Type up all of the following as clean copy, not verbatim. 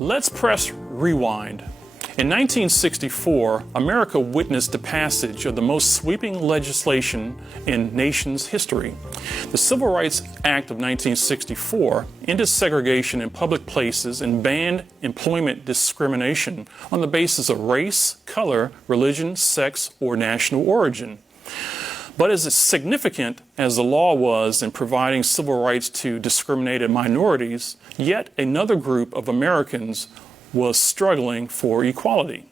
Let's press rewind. In 1964, America witnessed the passage of the most sweeping legislation in nation's history. The Civil Rights Act of 1964 ended segregation in public places and banned employment discrimination on the basis of race, color, religion, sex, or national origin. But as significant as the law was in providing civil rights to discriminated minorities, yet another group of Americans was struggling for equality.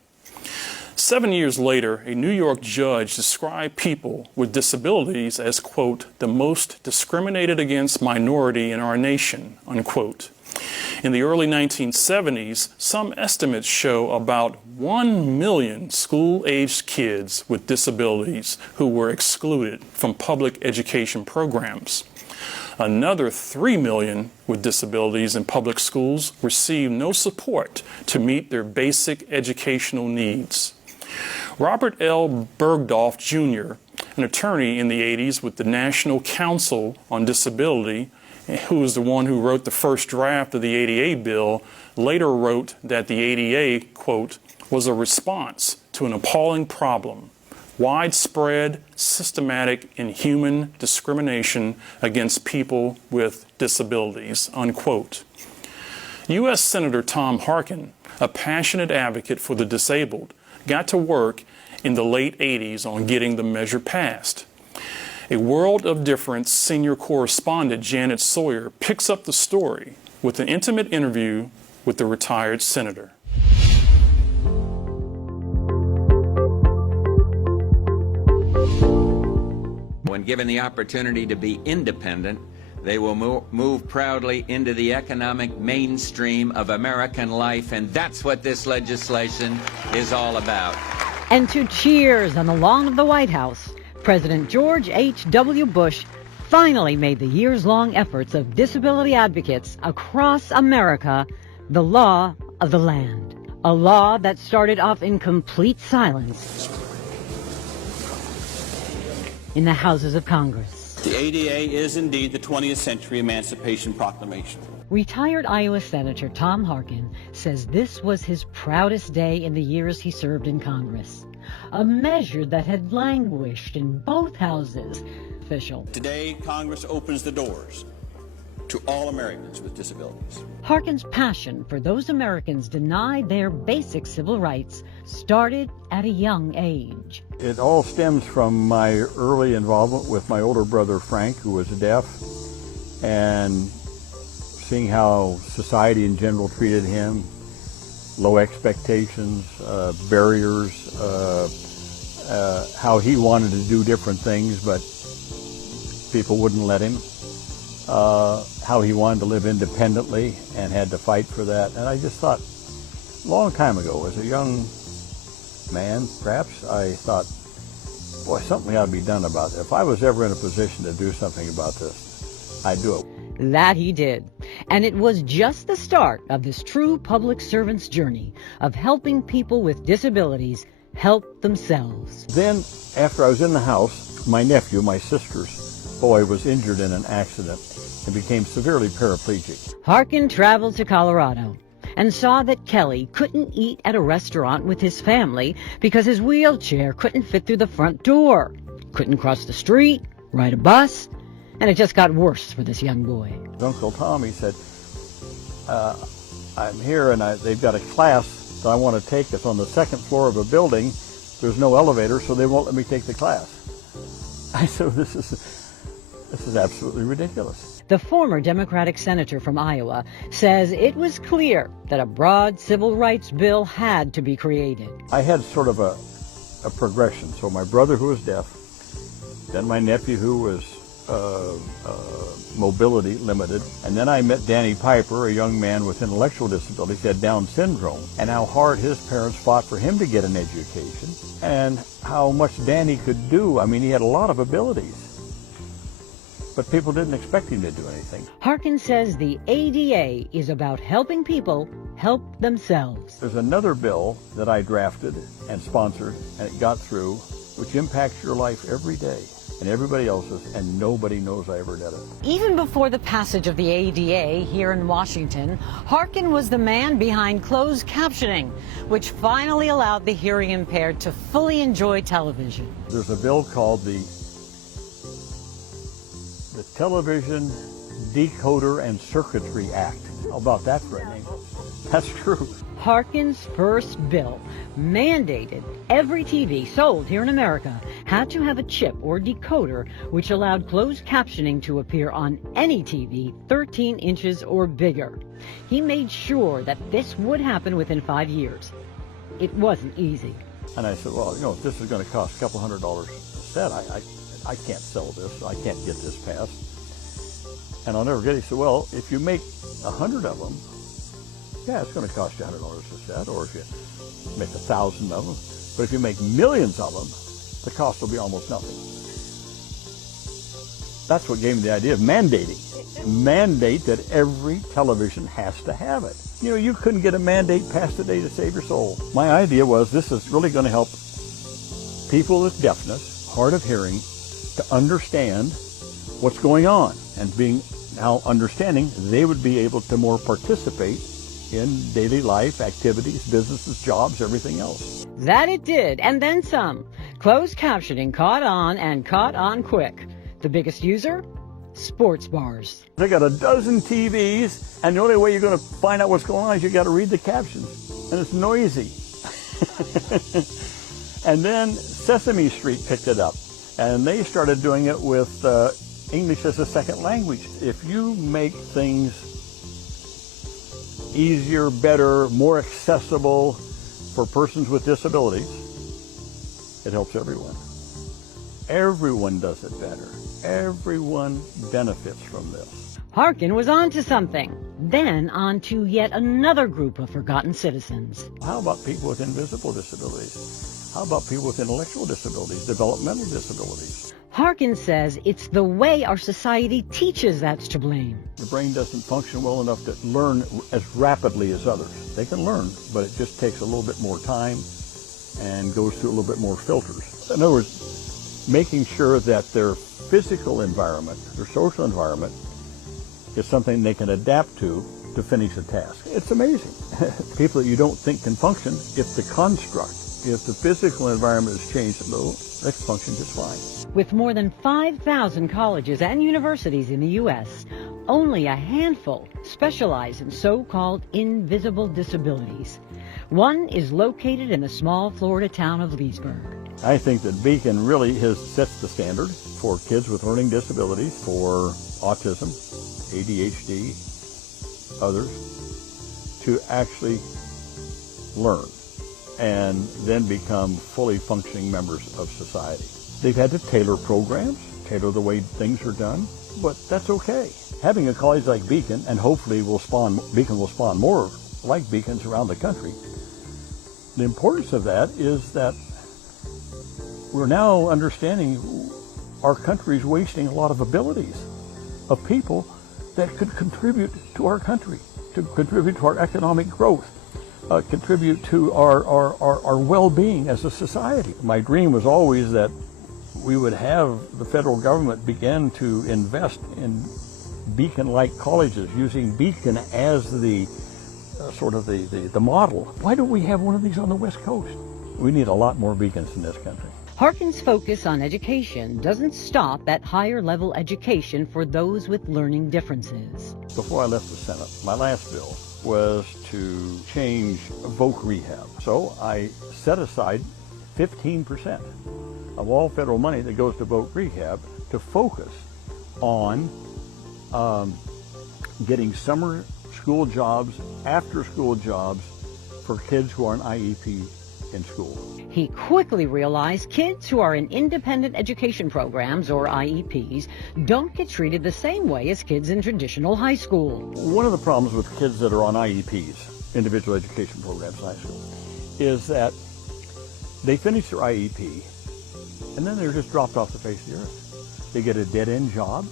7 years later, a New York judge described people with disabilities as, quote, the most discriminated against minority in our nation, unquote. In the early 1970s, some estimates show about 1 million school-aged kids with disabilities who were excluded from public education programs. Another 3 million with disabilities in public schools receive no support to meet their basic educational needs. Robert L. Bergdorf, Jr., an attorney in the 80s with the National Council on Disability, who was the one who wrote the first draft of the ADA bill, later wrote that the ADA, quote, was a response to an appalling problem: widespread, systematic, inhuman discrimination against people with disabilities, unquote. U.S. Senator Tom Harkin, a passionate advocate for the disabled, got to work in the late 80s on getting the measure passed. A World of Difference senior correspondent Janet Sawyer picks up the story with an intimate interview with the retired senator. When given the opportunity to be independent, they will move proudly into the economic mainstream of American life, and that's what this legislation is all about. And to cheers on the lawn of the White House, President George H.W. Bush finally made the years-long efforts of disability advocates across America the law of the land. A law that started off in complete silence in the Houses of Congress. The ADA is indeed the 20th Century Emancipation Proclamation. Retired Iowa Senator Tom Harkin says this was his proudest day in the years he served in Congress. A measure that had languished in both houses. Official. Today, Congress opens the doors to all Americans with disabilities. Harkin's passion for those Americans denied their basic civil rights started at a young age. It all stems from my early involvement with my older brother Frank, who was deaf, and seeing how society in general treated him, low expectations, barriers, how he wanted to do different things, but people wouldn't let him, how he wanted to live independently and had to fight for that. And I just thought, a long time ago, as a young man, perhaps, I thought, boy, something ought to be done about it. If I was ever in a position to do something about this, I'd do it. That he did. And it was just the start of this true public servant's journey of helping people with disabilities help themselves. Then, after I was in the house, my nephew, my sister's boy, was injured in an accident and became severely paraplegic. Harkin traveled to Colorado and saw that Kelly couldn't eat at a restaurant with his family because his wheelchair couldn't fit through the front door, couldn't cross the street, ride a bus, and it just got worse for this young boy. Uncle Tommy said, I'm here and they've got a class that I want to take. It's on the second floor of a building. There's no elevator, so they won't let me take the class. I said, this is absolutely ridiculous. The former Democratic senator from Iowa says it was clear that a broad civil rights bill had to be created. I had sort of a progression. So my brother, who was deaf, then my nephew, who was mobility limited, and then I met Danny Piper, a young man with intellectual disabilities, he had Down syndrome, and how hard his parents fought for him to get an education, and how much Danny could do. I mean, he had a lot of abilities, but people didn't expect him to do anything. Harkin says the ADA is about helping people help themselves. There's another bill that I drafted and sponsored, and it got through, which impacts your life every day. and everybody else's, and nobody knows I ever did it. Even before the passage of the ADA here in Washington, Harkin was the man behind closed captioning, which finally allowed the hearing impaired to fully enjoy television. There's a bill called the Television Decoder and Circuitry Act. How about that for a name? That's true. Harkin's first bill mandated every TV sold here in America had to have a chip or decoder which allowed closed captioning to appear on any TV 13 inches or bigger. He made sure that this would happen within 5 years. It wasn't easy. And I said, well, if this is going to cost a couple $100 a set, I can't sell this. I can't get this passed. And I'll never get it. He said, well, if you make 100 of them, yeah, it's going to cost you $100 a set, or if you make 1,000 of them. But if you make millions of them, the cost will be almost nothing. That's what gave me the idea of mandating. Mandate that every television has to have it. You couldn't get a mandate passed today to save your soul. My idea was this is really going to help people with deafness, hard of hearing, to understand what's going on. And being now understanding, they would be able to more participate in daily life, activities, businesses, jobs, everything else. That it did, and then some. Closed captioning caught on, and caught on quick. The biggest user? Sports bars. They got a dozen TVs, and the only way you're going to find out what's going on is you got to read the captions, and it's noisy. And then Sesame Street picked it up, and they started doing it with English as a second language. If you make things easier, better, more accessible for persons with disabilities, it helps everyone. Everyone does it better. Everyone benefits from this. Harkin was on to something, then on to yet another group of forgotten citizens. How about people with invisible disabilities? How about people with intellectual disabilities, developmental disabilities? Harkin says it's the way our society teaches that's to blame. The brain doesn't function well enough to learn as rapidly as others. They can learn, but it just takes a little bit more time and goes through a little bit more filters. In other words, making sure that their physical environment, their social environment, is something they can adapt to finish a task. It's amazing. People that you don't think can function, if the construct, if the physical environment is changed a little, they can function just fine. With more than 5,000 colleges and universities in the U.S., only a handful specialize in so-called invisible disabilities. One is located in the small Florida town of Leesburg. I think that Beacon really sets the standard for kids with learning disabilities, for autism, ADHD, others, to actually learn and then become fully functioning members of society. They've had to tailor programs, tailor the way things are done, but that's okay. Having a college like Beacon, and hopefully Beacon will spawn more like Beacons around the country, the importance of that is that we're now understanding our country's wasting a lot of abilities of people that could contribute to our country, to contribute to our economic growth, contribute to our well-being as a society. My dream was always that we would have the federal government begin to invest in Beacon-like colleges, using Beacon as the sort of the model. Why don't we have one of these on the West Coast? We need a lot more Beacons in this country. Harkin's focus on education doesn't stop at higher level education for those with learning differences. Before I left the Senate, my last bill was to change voc rehab. So I set aside 15% of all federal money that goes to voc rehab to focus on getting summer school jobs, after school jobs for kids who are on IEP in school. He quickly realized kids who are in independent education programs, or IEPs, don't get treated the same way as kids in traditional high school. One of the problems with kids that are on IEPs, individual education programs in high school, is that they finish their IEP and then they're just dropped off the face of the earth. They get a dead-end job.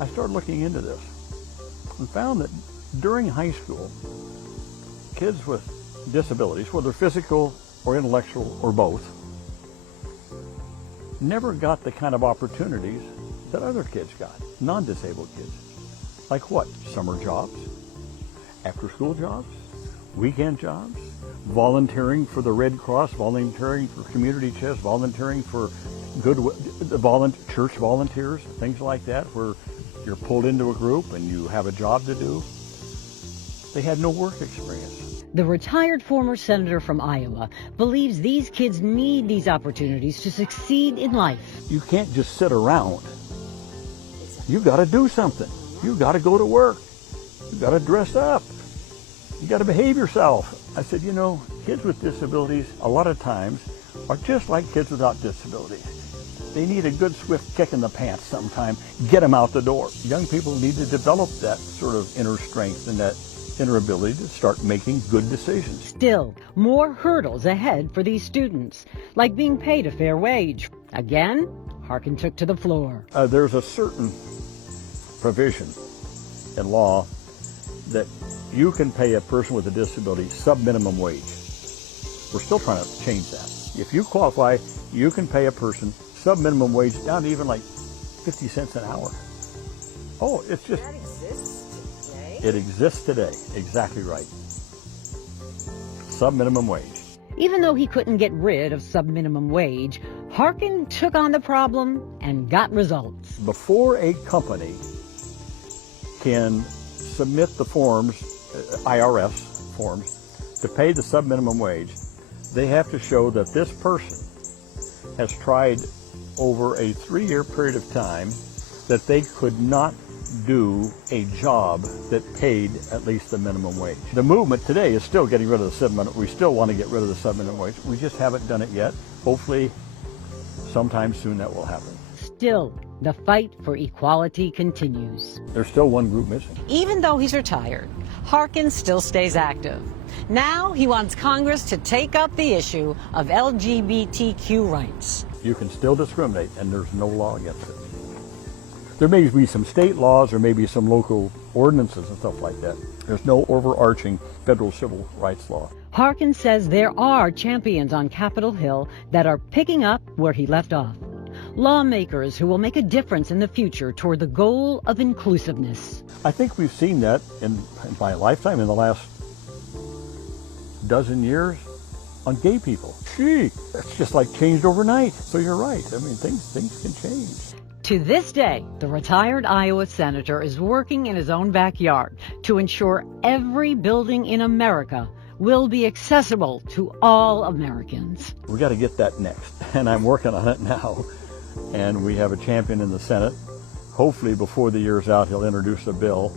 I started looking into this and found that during high school, kids with disabilities, whether physical or intellectual or both, never got the kind of opportunities that other kids got, non-disabled kids. Like what? Summer jobs, after-school jobs, weekend jobs, volunteering for the Red Cross, volunteering for community chest, volunteering for church volunteers, things like that, where you're pulled into a group and you have a job to do. They had no work experience. The retired former senator from Iowa believes these kids need these opportunities to succeed in life. You can't just sit around. You've got to do something. You've got to go to work. You've got to dress up. You've got to behave yourself. I said, you know, kids with disabilities a lot of times are just like kids without disabilities. They need a good swift kick in the pants sometime. Get them out the door. Young people need to develop that sort of inner strength and that inner ability to start making good decisions. Still, more hurdles ahead for these students, like being paid a fair wage. Again, Harkin took to the floor. There's a certain provision in law that you can pay a person with a disability sub-minimum wage. We're still trying to change that. If you qualify, you can pay a person sub-minimum wage down to even like 50 cents an hour. Oh, it's just... That exists today? It exists today. Exactly right. Sub-minimum wage. Even though he couldn't get rid of sub-minimum wage, Harkin took on the problem and got results. Before a company can submit the forms, IRS forms, to pay the sub-minimum wage, they have to show that this person has tried over a 3-year period of time that they could not do a job that paid at least the minimum wage. The movement today is still getting rid of the sub-minimum. We still want to get rid of the sub-minimum wage. We just haven't done it yet. Hopefully, sometime soon that will happen. Still, the fight for equality continues. There's still one group missing. Even though he's retired, Harkin still stays active. Now he wants Congress to take up the issue of LGBTQ rights. You can still discriminate, and there's no law against it. There may be some state laws, or maybe some local ordinances and stuff like that. There's no overarching federal civil rights law. Harkin says there are champions on Capitol Hill that are picking up where he left off. Lawmakers who will make a difference in the future toward the goal of inclusiveness. I think we've seen that in my lifetime, in the last dozen years, on gay people. Gee, it's just like changed overnight. So you're right. I mean, things can change. To this day, the retired Iowa senator is working in his own backyard to ensure every building in America will be accessible to all Americans. We got to get that next, and I'm working on it now. And we have a champion in the Senate. Hopefully before the year's out, he'll introduce a bill,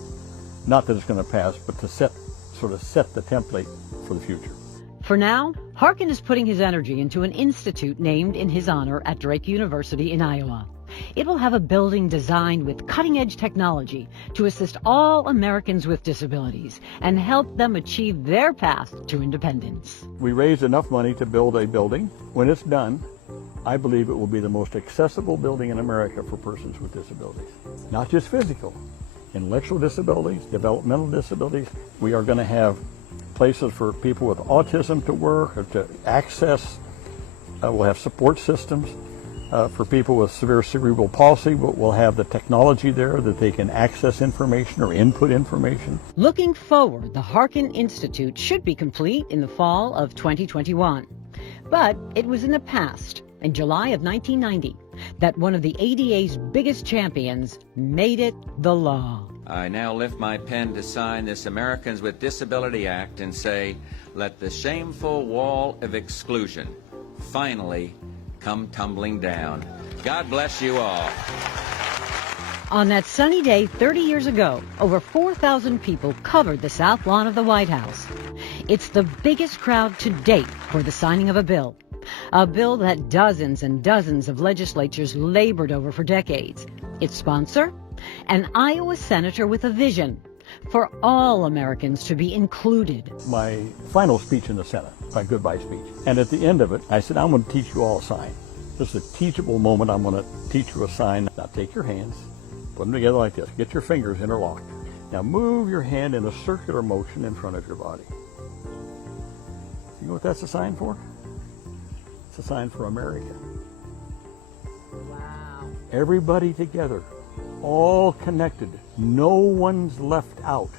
not that it's going to pass, but to set the template for the future. For now, Harkin is putting his energy into an institute named in his honor at Drake University in Iowa. It will have a building designed with cutting-edge technology to assist all Americans with disabilities and help them achieve their path to independence. We raised enough money to build a building. When it's done, I believe it will be the most accessible building in America for persons with disabilities. Not just physical, intellectual disabilities, developmental disabilities. We are going to have places for people with autism to work, or to access. We'll have support systems. For people with severe cerebral palsy, we'll have the technology there that they can access information or input information. Looking forward, the Harkin Institute should be complete in the fall of 2021. But it was in the past, in July of 1990, that one of the ADA's biggest champions made it the law. I now lift my pen to sign this Americans with Disability Act and say, let the shameful wall of exclusion finally come tumbling down. God bless you all. On that sunny day 30 years ago, over 4,000 people covered the South Lawn of the White House. It's the biggest crowd to date for the signing of a bill that dozens and dozens of legislatures labored over for decades. Its sponsor? An Iowa senator with a vision for all Americans to be included. My final speech in the Senate, my goodbye speech. And at the end of it, I said, I'm going to teach you all a sign. This is a teachable moment. I'm going to teach you a sign. Now take your hands, put them together like this. Get your fingers interlocked. Now move your hand in a circular motion in front of your body. You know what that's a sign for? It's a sign for America. everybody together, all connected. No one's left out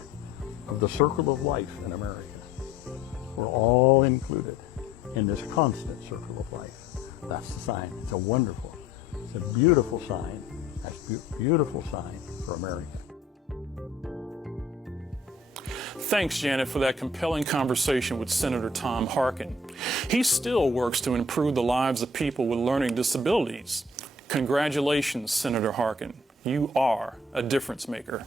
of the circle of life in America. We're all included in this constant circle of life. That's the sign. It's a wonderful, it's a beautiful sign. That's a beautiful sign for America. Thanks, Janet, for that compelling conversation with Senator Tom Harkin. He still works to improve the lives of people with learning disabilities. Congratulations, Senator Harkin. You are a difference maker.